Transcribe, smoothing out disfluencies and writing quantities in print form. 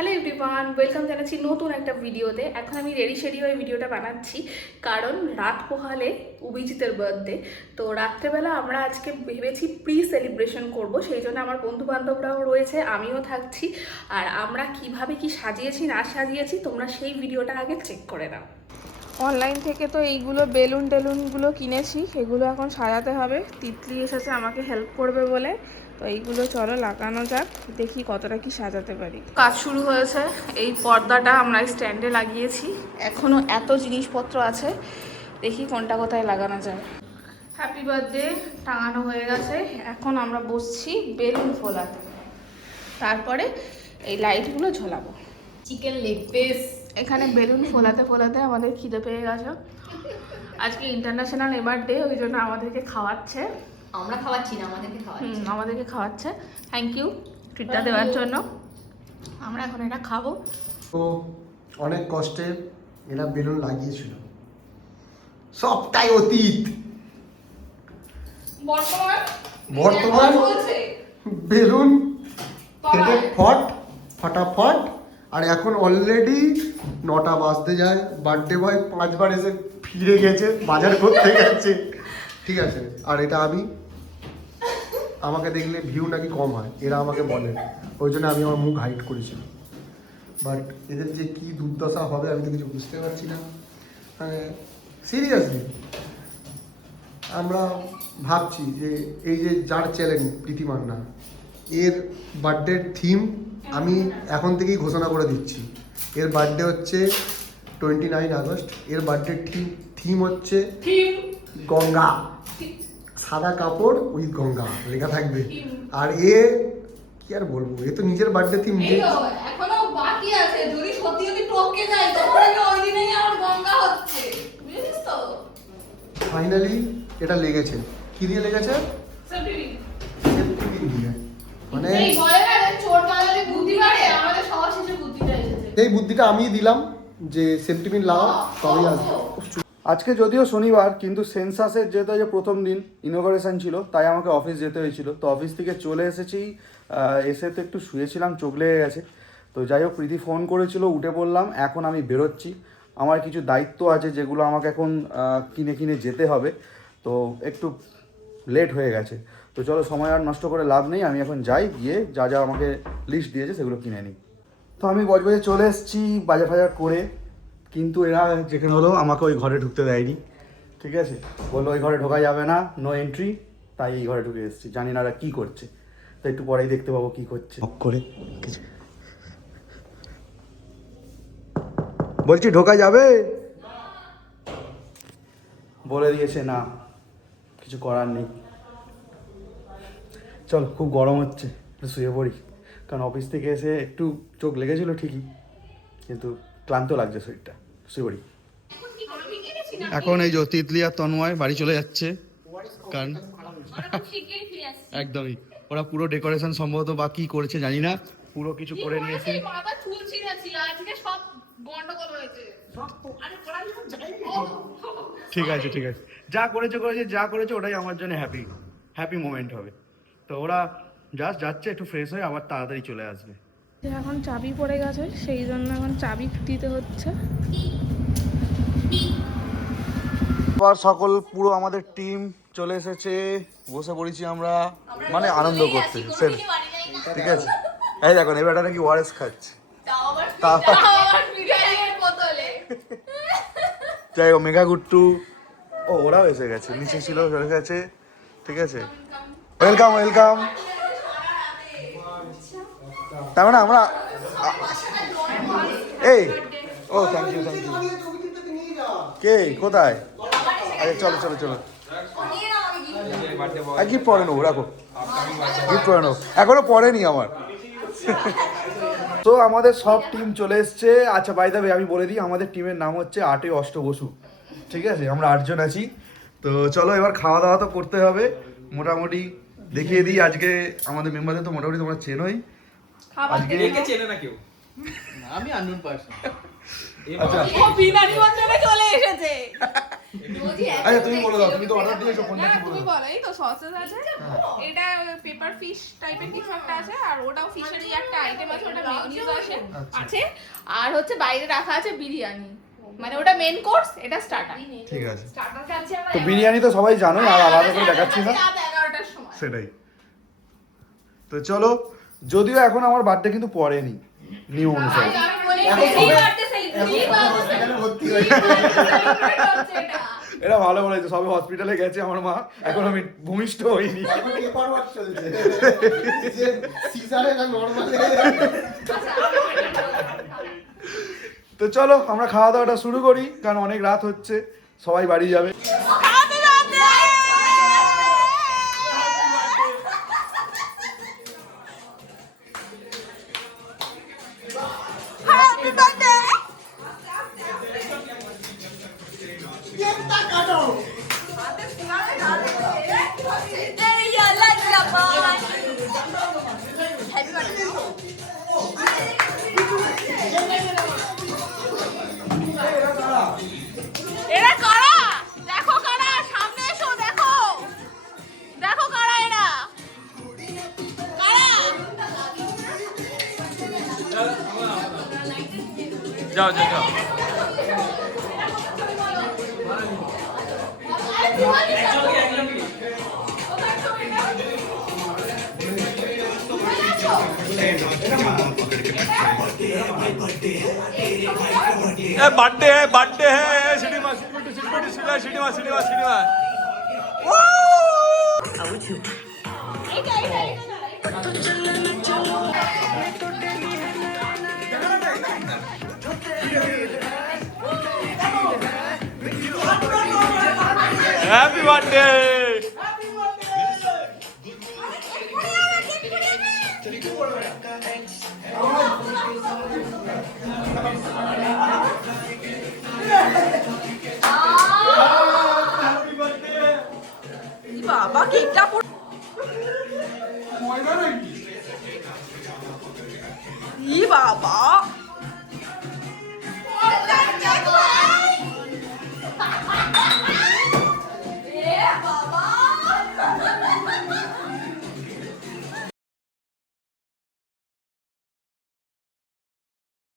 Hello everyone, welcome জানাচ্ছি নতুন একটা ভিডিওতে। এখন আমি রেডি শেডি হয়ে ভিডিওটা বানাচ্ছি কারণ রাত পোহালে অভিজিতের বার্থডে। তো রাত্রেবেলা আমরা আজকে ভেবেছি প্রি সেলিব্রেশন করব, সেই জন্য আমার বন্ধু বান্ধবরাও রয়েছে, আমিও থাকছি। আর আমরা কিভাবে কি সাজিয়েছি না সাজিয়েছি তোমরা সেই ভিডিওটা আগে চেক করে নাও। অনলাইন থেকে তো এইগুলো বেলুন টেলুনগুলো কিনেছি, এগুলো এখন সাজাতে হবে। তিতলি এসেছে আমাকে হেল্প করবে বলে, তো এইগুলো চলো লাগানো যাক, দেখি কতটা কি সাজাতে পারি। কাজ শুরু হয়েছে। এই পর্দাটা আমরা স্ট্যান্ডে লাগিয়েছি, এখনো এত জিনিসপত্র আছে, দেখি কোনটা কোথায় লাগানো যায়। হ্যাপি বার্থডে টাঙানো হয়ে গেছে, এখন আমরা বসছি বেলুন ফোলাতে, তারপরে এই লাইটগুলো ঝোলাবো। চিকেন লেগ পিস এখানে বেলুন ফোলাতে ফোলাতে আমাদের খিদে পেয়ে গেছে। আজকে ইন্টারন্যাশনাল এবার ডে, ওই জন্য আমাদেরকে খাওয়াচ্ছে। আমরা খাওয়াচ্ছি না, আমাদেরকে খাওয়াচ্ছে। থ্যাংক ইউ ট্রিটটা দেওয়ার জন্য। আমরা এখন এটা খাবো। তো অনেক কষ্টে এরা বেলুন লাগিয়েছিল, সবটাই অতীত। বর্তমান বেলুন ফেটে ফটাফট। আর এখন অলরেডি 9টা বাজতে যায়, বার্থডে বয় 5বার এসে ফিরে গেছে, বাজার করতে গেছে, ঠিক আছে। আর এটা আমাকে দেখলে ভিউ নাকি কম হয়, এরা আমাকে বলে, ওই জন্য আমি আমার মুখ হাইড করেছিলাম। বাট এদের যে কি দুর্দশা হবে আমি তো কিছু বুঝতে পারছি না। মানে সিরিয়াসলি আমরা ভাবছি যে এই যে যার চ্যালেঞ্জ প্রীতি মান্না, এর বার্থডের থিম আমি এখন থেকেই ঘোষণা করে দিচ্ছি। এর বার্থডে হচ্ছে 29 আগস্ট। এর বার্থডে থিম হচ্ছে গঙ্গা, সাদা কাপড় উইথ গঙ্গা লেখা থাকবে। আর কি আর বলবো, এ তো নিজের বার্থডে থিম এখনো বাকি আছে, যদি সত্যি যদি টপকে যায় তখন আমি ওই দিনেই আমার গঙ্গা হচ্ছে, বুঝছিস তো। ফাইনালি এটা লেগেছে। কি দিয়ে লেগেছে? সেফটি দিয়ে। মানে এই বলে না যে চোর পালালে বুদ্ধি বাড়ে, আমাদের সবার শেষে বুদ্ধিটা এসেছে। এই বুদ্ধিটা আমিই দিলাম যে সেফটি পিন লাগাও, তবেই আসবে। আজকে যদিও শনিবার, কিন্তু সেন্সাসের যেহেতু যে প্রথম দিন ইনোগ্রেশন ছিল, তাই আমাকে অফিস যেতে হয়েছিল। তো অফিস থেকে চলে এসেছি, এসে তো একটু শুয়েছিলাম, চোখ লেগে গেছে। তো যাই হোক, প্রীতি ফোন করেছিল, উঠে পড়লাম। এখন আমি বেরোচ্ছি, আমার কিছু দায়িত্ব আছে যেগুলো আমাকে এখন কিনে যেতে হবে। তো একটু লেট হয়ে গেছে, তো চলো সময় আর নষ্ট করে লাভ নেই, আমি এখন যাই, গিয়ে যা যা আমাকে লিস্ট দিয়েছে সেগুলো কিনে নিই। তো আমি বজবজে চলে এসেছি বাজার ফাজার করে, কিন্তু এরা যেখানে হলো আমাকে ওই ঘরে ঢুকতে দেয়নি, ঠিক আছে। বললো ওই ঘরে ঢোকা যাবে না, নো এন্ট্রি। তাই এই ঘরে ঢুকে এসেছি, জানি না ওরা কী করছে, তো একটু পরেই দেখতে পাবো কী করছে। করে বলছি ঢোকা যাবে, বলে দিয়েছে না, কিছু করার নেই। চল, খুব গরম হচ্ছে, একটু শুয়ে পড়ি, কারণ অফিস থেকে এসে একটু চোখ লেগেছিলো ঠিকই, কিন্তু ক্লান্ত লাগছে শরীরটা, শুয়ে পড়ি। এখন এই যে তিতলি আর তন্ময় বাড়ি চলে যাচ্ছে, কারণ একদমই ওরা পুরো ডেকোরেশন সম্ভবত বা কি করেছে জানি না, পুরো কিছু করে নিয়েছে। ঠিক আছে ঠিক আছে, যা করেছে ওটাই আমার জন্য হ্যাপি মোমেন্ট হবে। তো ওরা জাস্ট যাচ্ছে, একটু ফ্রেশ হয়ে আবার তাড়াতাড়ি চলে আসবে। এখন চাবি পড়ে গেছে, সেই জন্য এখন চাবি দিতে হচ্ছে। আবার সকল পুরো আমাদের টিম চলে এসেছে, বসে পড়েছি আমরা, মানে আনন্দ করতে, ঠিক আছে। এই দেখো এবার নাকি ওয়ারেস খাচ্ছে, যাই হোক মেঘা গুট্টু ও ওরাও এসে গেছে, নিচে ছিল চলে গেছে, ঠিক আছে। ওয়েলকাম। তার মানে আমরা এই ও থ্যাংক ইউ কে কোথায়? আরে চলো গিফট পরে নেবো, রাখো গিফট পরে নেবো, এখনো পরেনি আমার। তো আমাদের সব টিম চলে এসছে। আচ্ছা বাই দ্য ওয়ে আমি বলে দিই, আমাদের টিমের নাম হচ্ছে 8 অষ্ট বসু, ঠিক আছে। আমরা 8 জন আছি। তো চলো এবার খাওয়া দাওয়া তো করতে হবে, মোটামুটি দেখিয়ে দিই। আজকে আমাদের মেম্বারদের তো মোটামুটি তোমরা চেনোই, আজকে চেনে না কেউ, আমি আননোন পারসন। আচ্ছা ও বিনানি বন্ধনে চলে এসেছে। আচ্ছা তুমি বলে দাও, তুমি তো অর্ডার দিয়েছো, কোনটা না কি তুমি বলে দাও। বলো, এই তো সসেস আছে, এটা পেপার ফিশ টাইপের কিছু একটা আছে, আর ওটাও ফিশেরই একটা আইটেম আছে, ওটা মেয়োনিজ আছে, আর হচ্ছে বাইরে রাখা আছে বিরিয়ানি, মানে ওটা মেন কোর্স, এটা স্টার্টার। ঠিক আছে, স্টার্টার খাচ্ছি আমরা। তো বিরিয়ানি তো সবাই জানোই, আর আলাদা করে দেখাচ্ছি না। রাত 11টার সময়। সেটাই। তো চলো, যদিও এখন আমার বার্থডে কিন্তু পড়েনি নিউ অনুসারে। আমি বলি এখন free সবাই- birthday celebrate, হসপিটালে ভর্তি হয়ে celebrate হচ্ছে এটা। এটা ভালো বলেছে, সবে হসপিটালে গেছে আমার মা, এখন আমি ভূমিষ্ঠ হইনি। এখন পেপার ওয়ার্ক চলছে যে সিজারে না নরমালে। তো চলো আমরা খাওয়া দাওয়াটা শুরু করি, কারণ অনেক রাত হচ্ছে, সবাই বাড়ি যাবে। এরা কারা? দেখো কারা, সামনে এসো, দেখো দেখো কারা এরা, কারা? যাও যাও যাও। बर्थडे है सिनेमा सिनेमा सिनेमा सिनेमा এইটা এইটা এইটা हैप्पी बर्थडे বাবা কেকটা ই বাবা